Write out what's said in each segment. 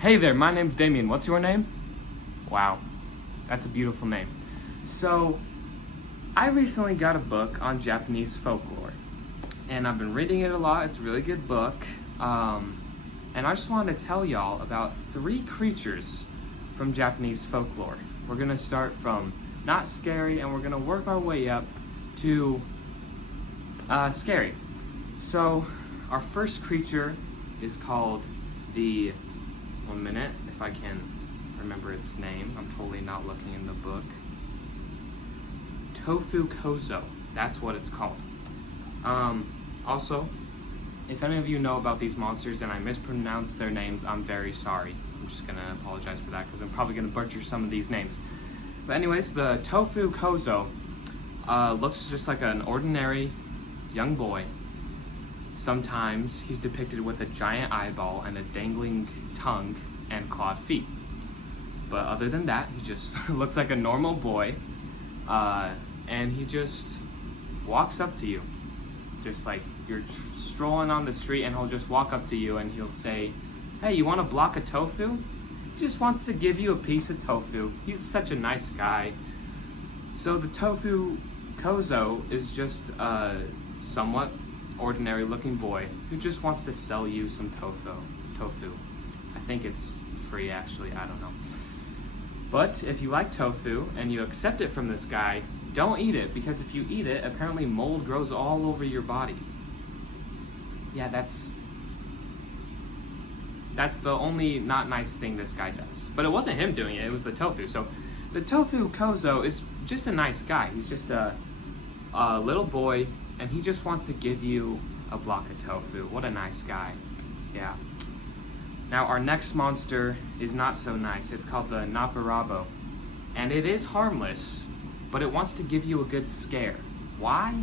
Hey there, my name's Damien. What's your name? Wow, that's a beautiful name. So, I recently got a book on Japanese folklore, and I've been reading it a lot. It's a really good book. And I just wanted to tell y'all about 3 creatures from Japanese folklore. We're gonna start from not scary, and we're gonna work our way up to scary. So, our first creature is called the, 1 minute, if I can remember its name. I'm totally not looking in the book. Tofu Kozo, that's what it's called. Also, if any of you know about these monsters and I mispronounce their names, I'm very sorry. I'm just gonna apologize for that because I'm probably gonna butcher some of these names. But anyways, the Tofu Kozo looks just like an ordinary young boy. Sometimes he's depicted with a giant eyeball and a dangling tongue and clawed feet. But other than that, he just looks like a normal boy, and he just walks up to you. Just like you're strolling on the street and he'll just walk up to you and he'll say, "Hey, you want a block of tofu?" He just wants to give you a piece of tofu. He's such a nice guy. So the Tofu Kozo is just a somewhat ordinary looking boy who just wants to sell you some tofu. I think it's free actually, I don't know. But if you like tofu and you accept it from this guy, don't eat it, because if you eat it, apparently mold grows all over your body. Yeah, that's the only not nice thing this guy does. But it wasn't him doing it, it was the tofu. So the Tofu Kozo is just a nice guy. He's just a little boy, and he just wants to give you a block of tofu. What a nice guy. Yeah. Now our next monster is not so nice. It's called the Naparabo. And it is harmless, but it wants to give you a good scare. Why?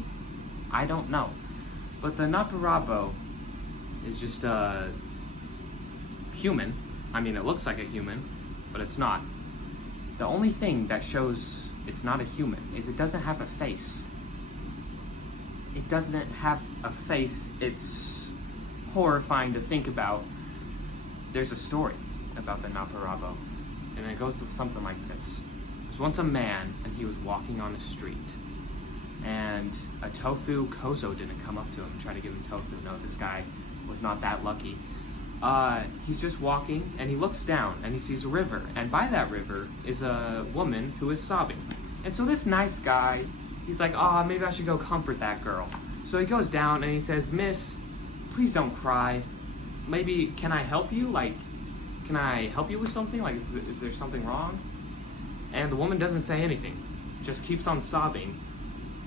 I don't know. But the Naparabo is just a human. I mean, it looks like a human, but it's not. The only thing that shows it's not a human is it doesn't have a face. It doesn't have a face. It's horrifying to think about. There's a story about the Naparabo, and it goes something like this. There's once a man, and he was walking on a street, and a Tofu Kozo didn't come up to him and try to give him tofu. No, this guy was not that lucky. He's just walking, and he looks down, and he sees a river, and by that river is a woman who is sobbing. And so this nice guy, he's like, maybe I should go comfort that girl. So he goes down, and he says, "Miss, please don't cry. Maybe, can I help you? Like, can I help you with something? Like, is there something wrong?" And the woman doesn't say anything, just keeps on sobbing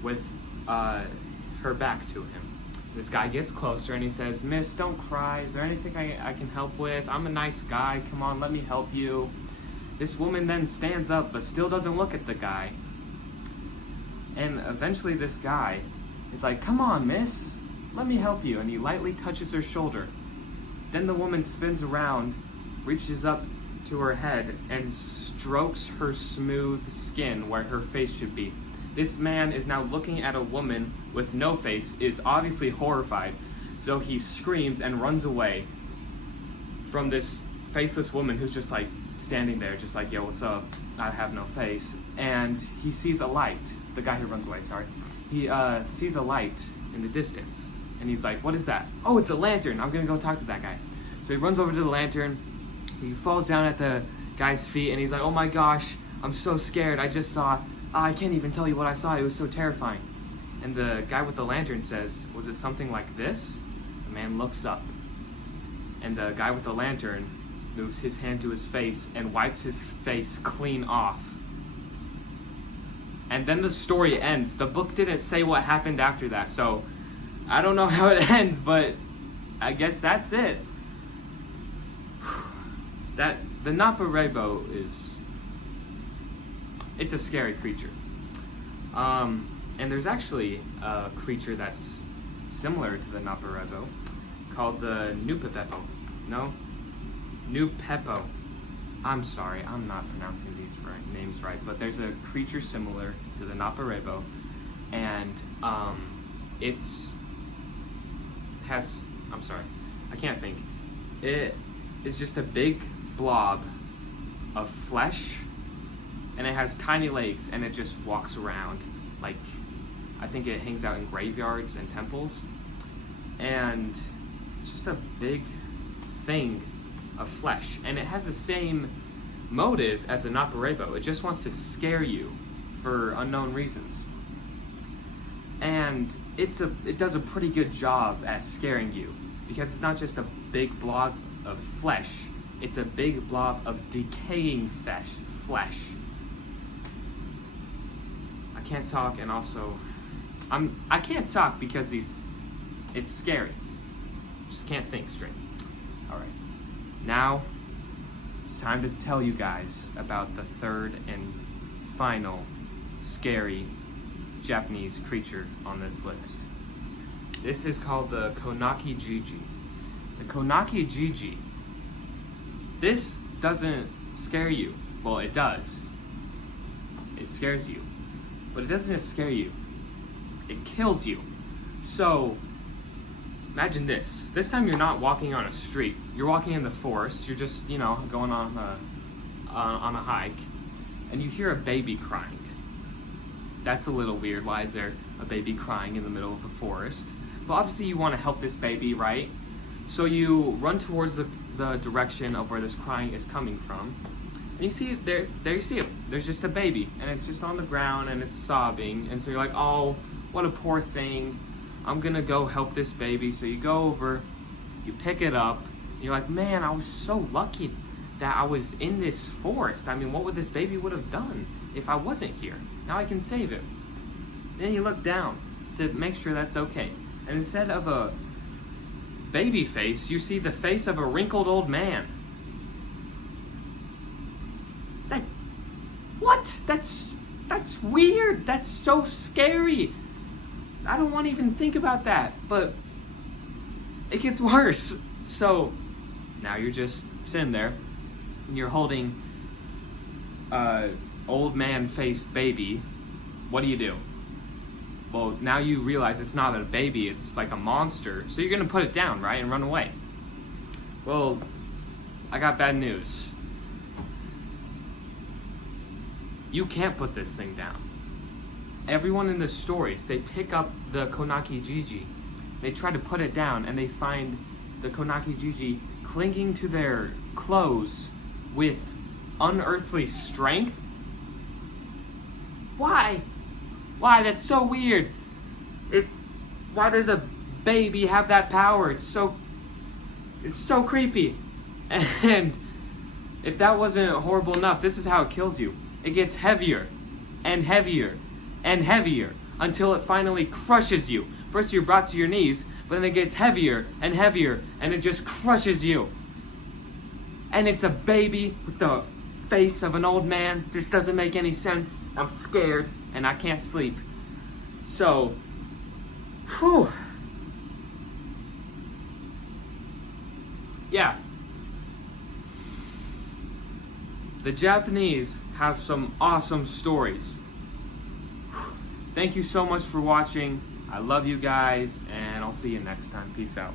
with her back to him. This guy gets closer and he says, "Miss, don't cry. Is there anything I can help with? I'm a nice guy. Come on, let me help you." This woman then stands up but still doesn't look at the guy. And eventually this guy is like, "Come on, miss, let me help you." And he lightly touches her shoulder. Then the woman spins around, reaches up to her head, and strokes her smooth skin where her face should be. This man is now looking at a woman with no face, is obviously horrified, so he screams and runs away from this faceless woman who's just like standing there, just like, "Yo, what's up? I have no face." And he sees a light. The guy who runs away, sorry. He sees a light in the distance. And he's like, "What is that?" "Oh, it's a lantern. I'm gonna go talk to that guy." So he runs over to the lantern. He falls down at the guy's feet and he's like, "Oh my gosh, I'm so scared. I just saw, I can't even tell you what I saw. It was so terrifying." And the guy with the lantern says, "Was it something like this?" The man looks up. And the guy with the lantern moves his hand to his face and wipes his face clean off. And then the story ends. The book didn't say what happened after that, so I don't know how it ends, but I guess that's it. The Naparabo it's a scary creature. And there's actually a creature that's similar to the Naparabo called the Nupepo. I'm sorry, I'm not pronouncing these names right, but there's a creature similar to the Naparabo, and I'm sorry, I can't think. It is just a big blob of flesh, and it has tiny legs, and it just walks around. Like, I think it hangs out in graveyards and temples, and it's just a big thing of flesh, and it has the same motive as a Naparebo. It just wants to scare you for unknown reasons, and it does a pretty good job at scaring you, because it's not just a big blob of flesh, it's a big blob of decaying flesh. I can't talk, and also I can't talk because it's scary. Just can't think straight. Alright. Now it's time to tell you guys about the third and final scary Japanese creature on this list. This is called the Konaki Jiji. The Konaki Jiji. This doesn't scare you. Well, it does. It scares you. But it doesn't just scare you. It kills you. So, imagine this. This time you're not walking on a street. You're walking in the forest. You're just, going on a hike. And you hear a baby crying. That's a little weird. Why is there a baby crying in the middle of the forest? But obviously you want to help this baby, right? So you run towards the direction of where this crying is coming from. And you see, there you see it. There's just a baby, and it's just on the ground, and it's sobbing. And so you're like, oh, what a poor thing. I'm gonna go help this baby. So you go over, you pick it up, and you're like, man, I was so lucky that I was in this forest. I mean, what would this baby would have done if I wasn't here? Now I can save it. Then you look down to make sure that's okay. And instead of a baby face, you see the face of a wrinkled old man. What? That's weird. That's so scary. I don't want to even think about that, but it gets worse. So now you're just sitting there and you're holding old man faced baby. What do? Well, now you realize it's not a baby, it's like a monster. So you're gonna put it down, right, and run away. Well, I got bad news. You can't put this thing down. Everyone in the stories, they pick up the Konaki Jiji, they try to put it down, and they find the Konaki Jiji clinging to their clothes with unearthly strength. Why? Why? That's so weird. Why does a baby have that power? It's so creepy. And if that wasn't horrible enough, this is how it kills you. It gets heavier and heavier and heavier until it finally crushes you. First you're brought to your knees, but then it gets heavier and heavier and it just crushes you. And it's a baby with the face of an old man. This doesn't make any sense. I'm scared and I can't sleep. So, whew. Yeah. The Japanese have some awesome stories. Thank you so much for watching. I love you guys, and I'll see you next time. Peace out.